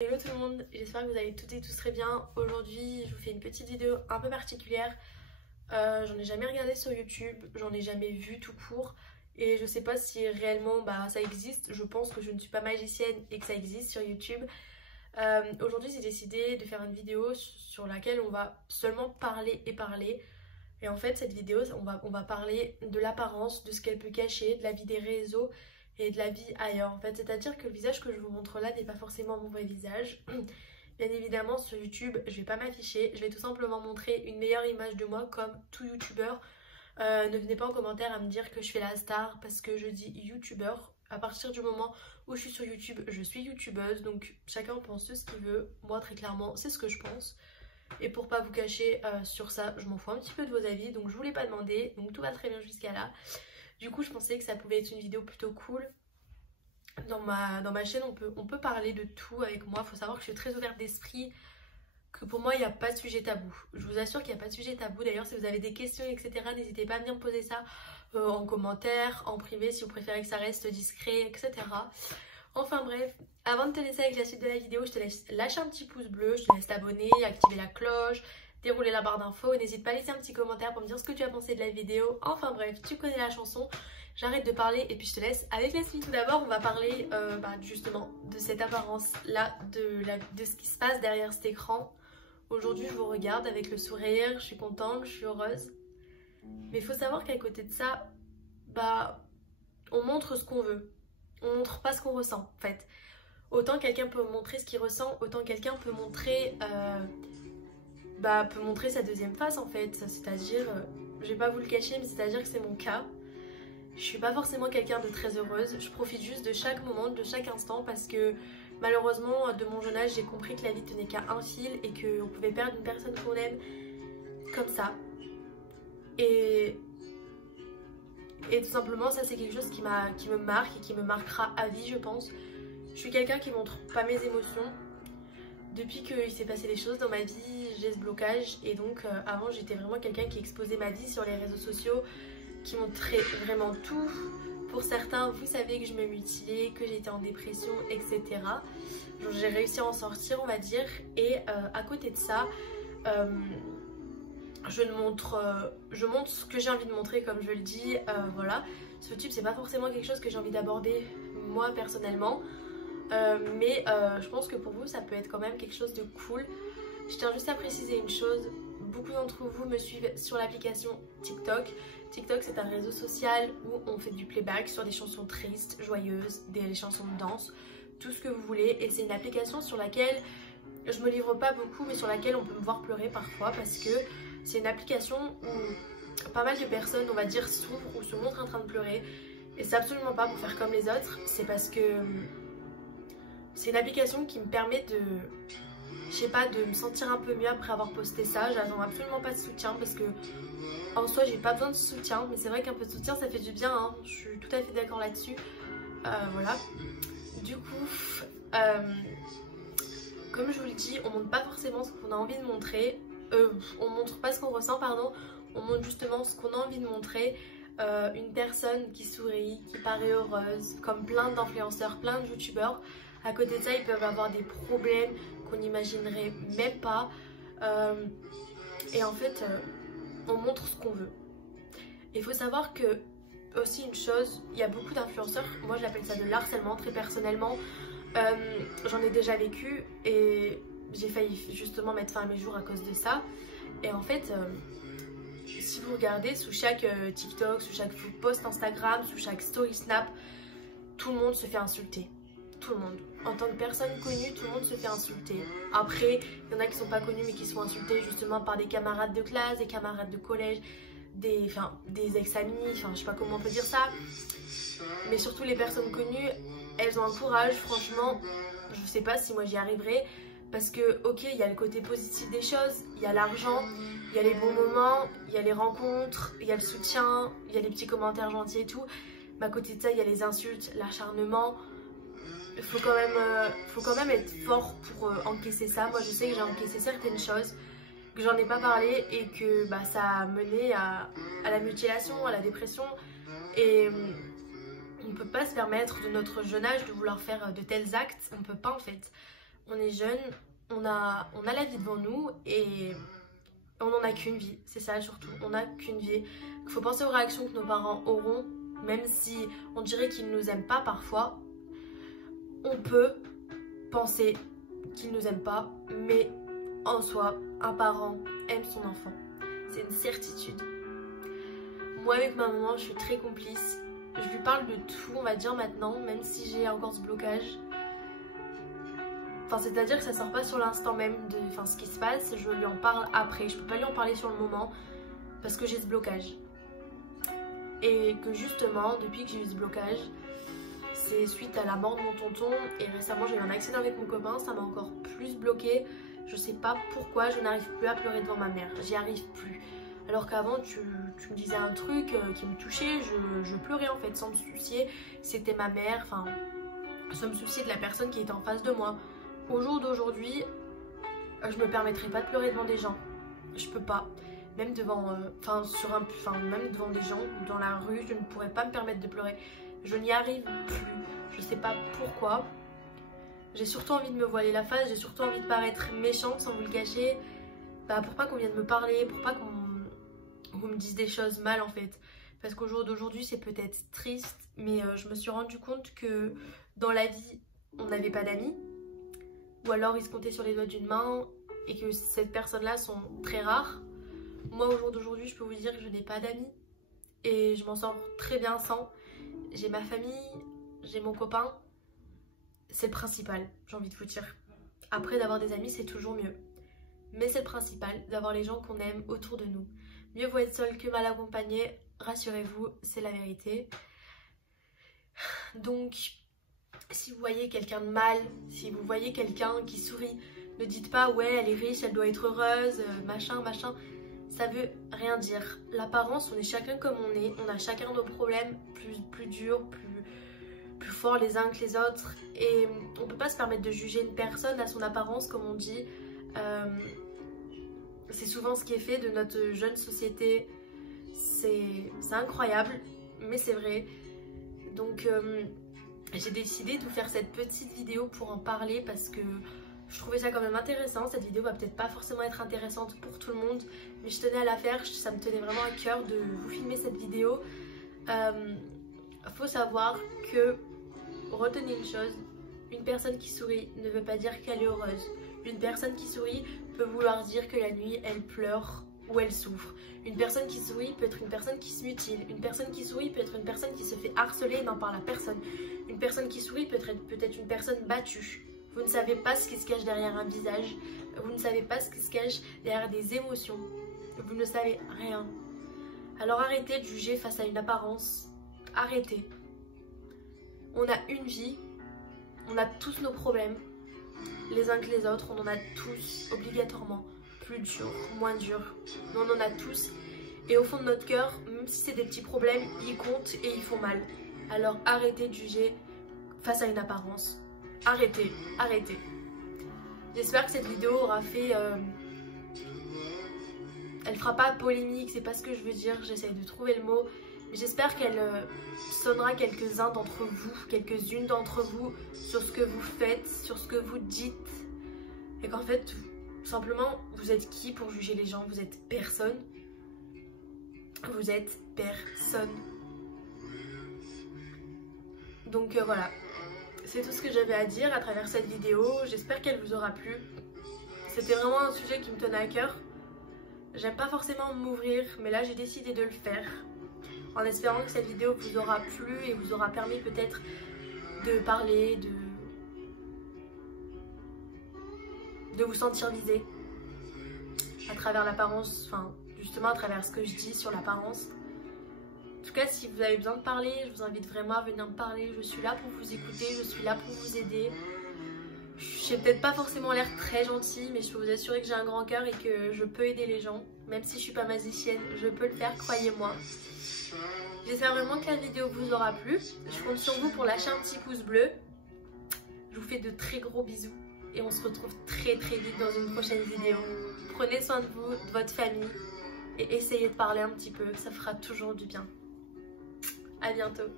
Hello tout le monde, j'espère que vous allez toutes et tous très bien. Aujourd'hui je vous fais une petite vidéo un peu particulière. J'en ai jamais regardé sur YouTube, j'en ai jamais vu tout court. Et je sais pas si réellement ça existe. Je pense que je ne suis pas magicienne et que ça existe sur YouTube. Aujourd'hui j'ai décidé de faire une vidéo sur laquelle on va seulement parler et parler. Et en fait cette vidéo on va parler de l'apparence, de ce qu'elle peut cacher, de la vie des réseaux et de la vie ailleurs en fait. C'est-à-dire que le visage que je vous montre là n'est pas forcément mon vrai visage. Bien évidemment sur YouTube je vais pas m'afficher, je vais tout simplement montrer une meilleure image de moi comme tout youtubeur. Ne venez pas en commentaire à me dire que je fais la star parce que je dis youtubeur. À partir du moment où je suis sur YouTube, je suis youtubeuse, donc chacun pense ce qu'il veut. Moi très clairement c'est ce que je pense. Et pour pas vous cacher sur ça, je m'en fous un petit peu de vos avis, donc je vous l'ai pas demandé, donc tout va très bien jusqu'à là. Du coup je pensais que ça pouvait être une vidéo plutôt cool. Dans ma chaîne on peut parler de tout avec moi, faut savoir que je suis très ouverte d'esprit, que pour moi il n'y a pas de sujet tabou. Je vous assure qu'il n'y a pas de sujet tabou. D'ailleurs si vous avez des questions etc, n'hésitez pas à venir me poser ça en commentaire, en privé si vous préférez que ça reste discret etc. Enfin bref, avant de te laisser avec la suite de la vidéo, je te laisse lâcher un petit pouce bleu, je te laisse t'abonner, activer la cloche, dérouler la barre d'infos. N'hésite pas à laisser un petit commentaire pour me dire ce que tu as pensé de la vidéo. Enfin bref, tu connais la chanson, j'arrête de parler et puis je te laisse avec la suite. Tout d'abord, on va parler justement de cette apparence-là, de ce qui se passe derrière cet écran. Aujourd'hui, je vous regarde avec le sourire, je suis contente, je suis heureuse. Mais il faut savoir qu'à côté de ça, on montre ce qu'on veut. On montre pas ce qu'on ressent en fait. Autant quelqu'un peut montrer ce qu'il ressent, autant quelqu'un peut montrer sa deuxième face en fait. C'est-à-dire, je vais pas vous le cacher, mais c'est-à-dire que c'est mon cas. Je suis pas forcément quelqu'un de très heureuse. Je profite juste de chaque moment, de chaque instant parce que malheureusement de mon jeune âge j'ai compris que la vie tenait qu'à un fil et qu'on pouvait perdre une personne qu'on aime comme ça. Et tout simplement ça c'est quelque chose qui me marque et qui me marquera à vie je pense. Je suis quelqu'un qui montre pas mes émotions. Depuis qu'il s'est passé des choses dans ma vie, j'ai ce blocage. Et donc avant j'étais vraiment quelqu'un qui exposait ma vie sur les réseaux sociaux, qui montrait vraiment tout. Pour certains, vous savez que je me mutilais, que j'étais en dépression, etc. J'ai réussi à en sortir on va dire. Et à côté de ça, je montre ce que j'ai envie de montrer comme je le dis, voilà. Ce type c'est pas forcément quelque chose que j'ai envie d'aborder moi personnellement, mais je pense que pour vous ça peut être quand même quelque chose de cool. Je tiens juste à préciser une chose, beaucoup d'entre vous me suivent sur l'application TikTok. TikTok c'est un réseau social où on fait du playback sur des chansons tristes, joyeuses, des chansons de danse, tout ce que vous voulez. Et c'est une application sur laquelle je me livre pas beaucoup mais sur laquelle on peut me voir pleurer parfois parce que c'est une application où pas mal de personnes, on va dire, s'ouvrent ou se montrent en train de pleurer. Et c'est absolument pas pour faire comme les autres, c'est parce que c'est une application qui me permet de me sentir un peu mieux après avoir posté ça. J'attends absolument pas de soutien parce que en soi j'ai pas besoin de soutien, mais c'est vrai qu'un peu de soutien ça fait du bien, hein. Je suis tout à fait d'accord là-dessus. Voilà. Du coup, comme je vous le dis, on montre pas forcément ce qu'on a envie de montrer. On montre pas ce qu'on ressent, pardon. On montre justement ce qu'on a envie de montrer. Une personne qui sourit, qui paraît heureuse, comme plein d'influenceurs, plein de youtubeurs. À côté de ça, ils peuvent avoir des problèmes qu'on n'imaginerait même pas. Et en fait, on montre ce qu'on veut. Il faut savoir que, aussi une chose, il y a beaucoup d'influenceurs, moi j'appelle ça de l'harcèlement très personnellement. J'en ai déjà vécu et j'ai failli justement mettre fin à mes jours à cause de ça. Et en fait, si vous regardez sous chaque TikTok, sous chaque post Instagram, sous chaque story Snap, tout le monde se fait insulter. Tout le monde. En tant que personne connue, tout le monde se fait insulter. Après, il y en a qui sont pas connus mais qui sont insultés justement par des camarades de classe, des camarades de collège, des ex-amis, je sais pas comment on peut dire ça. Mais surtout les personnes connues, elles ont un courage, franchement, je sais pas si moi j'y arriverai. Parce que ok, il y a le côté positif des choses, il y a l'argent, il y a les bons moments, il y a les rencontres, il y a le soutien, il y a les petits commentaires gentils et tout. Mais à côté de ça, il y a les insultes, l'acharnement. Il faut quand même être fort pour encaisser ça. Moi je sais que j'ai encaissé certaines choses, que j'en ai pas parlé et que ça a mené à la mutilation, à la dépression. Et on ne peut pas se permettre de notre jeune âge de vouloir faire de tels actes, on ne peut pas en fait. on est jeune, on a la vie devant nous et on n'en a qu'une vie, c'est ça surtout, on n'a qu'une vie. Il faut penser aux réactions que nos parents auront, même si on dirait qu'ils ne nous aiment pas parfois. On peut penser qu'ils ne nous aiment pas, mais en soi, un parent aime son enfant. C'est une certitude. Moi avec ma maman, je suis très complice. Je lui parle de tout, on va dire maintenant, même si j'ai encore ce blocage. Enfin, c'est-à-dire que ça sort pas sur l'instant même de ce qui se passe, je lui en parle après. Je peux pas lui en parler sur le moment parce que j'ai ce blocage. Et que justement, depuis que j'ai eu ce blocage, c'est suite à la mort de mon tonton et récemment j'ai eu un accident avec mon copain, ça m'a encore plus bloqué. Je sais pas pourquoi, je n'arrive plus à pleurer devant ma mère, j'y arrive plus. Alors qu'avant tu me disais un truc qui me touchait, je pleurais en fait sans me soucier, c'était ma mère, enfin sans me soucier de la personne qui était en face de moi. Au jour d'aujourd'hui, je me permettrai pas de pleurer devant des gens, je peux pas. Même devant, même devant des gens, dans la rue, je ne pourrais pas me permettre de pleurer. Je n'y arrive plus, je sais pas pourquoi. J'ai surtout envie de me voiler la face, j'ai surtout envie de paraître méchante sans vous le cacher. Pour pas qu'on vienne me parler, pour pas qu'on me dise des choses mal en fait. Parce qu'au jour d'aujourd'hui c'est peut-être triste, mais je me suis rendu compte que dans la vie on n'avait pas d'amis. Ou alors ils se comptaient sur les doigts d'une main et que ces personnes-là sont très rares. Moi au jour d'aujourd'hui je peux vous dire que je n'ai pas d'amis. Et je m'en sors très bien sans. J'ai ma famille, j'ai mon copain. C'est le principal, j'ai envie de vous dire. Après d'avoir des amis c'est toujours mieux. Mais c'est le principal, d'avoir les gens qu'on aime autour de nous. Mieux vaut être seul que mal accompagné, rassurez-vous, c'est la vérité. Donc, si vous voyez quelqu'un de mal, si vous voyez quelqu'un qui sourit, ne dites pas ouais elle est riche, elle doit être heureuse, machin, machin. Ça veut rien dire. L'apparence, on est chacun comme on a chacun nos problèmes plus durs, plus forts les uns que les autres. Et on peut pas se permettre de juger une personne à son apparence comme on dit. C'est souvent ce qui est fait de notre jeune société. C'est incroyable, mais c'est vrai. Donc j'ai décidé de vous faire cette petite vidéo pour en parler parce que je trouvais ça quand même intéressant. Cette vidéo va peut-être pas forcément être intéressante pour tout le monde, mais je tenais à la faire, ça me tenait vraiment à cœur de vous filmer cette vidéo. Faut savoir que, retenez une chose, une personne qui sourit ne veut pas dire qu'elle est heureuse. Une personne qui sourit peut vouloir dire que la nuit elle pleure ou elle souffre. Une personne qui sourit peut être une personne qui se mutile. Une personne qui sourit peut être une personne qui se fait harceler et n'en parle à personne. Une personne qui sourit peut être une personne battue. Vous ne savez pas ce qui se cache derrière un visage. Vous ne savez pas ce qui se cache derrière des émotions. Vous ne savez rien. Alors arrêtez de juger face à une apparence. Arrêtez. On a une vie. On a tous nos problèmes. Les uns que les autres. On en a tous obligatoirement. Plus durs, moins durs. Mais on en a tous. Et au fond de notre cœur, même si c'est des petits problèmes, ils comptent et ils font mal. Alors arrêtez de juger face à une apparence. Arrêtez, arrêtez. J'espère que cette vidéo aura fait... Elle fera pas polémique, c'est pas ce que je veux dire, j'essaye de trouver le mot. Mais j'espère qu'elle sonnera quelques-uns d'entre vous, quelques-unes d'entre vous, sur ce que vous faites, sur ce que vous dites. Et qu'en fait, tout simplement, vous êtes qui pour juger les gens? Vous êtes personne. Vous êtes personne. Donc voilà. C'est tout ce que j'avais à dire à travers cette vidéo. J'espère qu'elle vous aura plu. C'était vraiment un sujet qui me tenait à cœur. J'aime pas forcément m'ouvrir, mais là j'ai décidé de le faire. En espérant que cette vidéo vous aura plu et vous aura permis peut-être de parler, de vous sentir visé. À travers l'apparence, enfin justement à travers ce que je dis sur l'apparence. En tout cas, si vous avez besoin de parler, je vous invite vraiment à venir me parler. Je suis là pour vous écouter, je suis là pour vous aider. J'ai peut-être pas forcément l'air très gentille, mais je peux vous assurer que j'ai un grand cœur et que je peux aider les gens. Même si je suis pas magicienne, je peux le faire, croyez-moi. J'espère vraiment que la vidéo vous aura plu. Je compte sur vous pour lâcher un petit pouce bleu. Je vous fais de très gros bisous et on se retrouve très vite dans une prochaine vidéo. Prenez soin de vous, de votre famille et essayez de parler un petit peu, ça fera toujours du bien. À bientôt.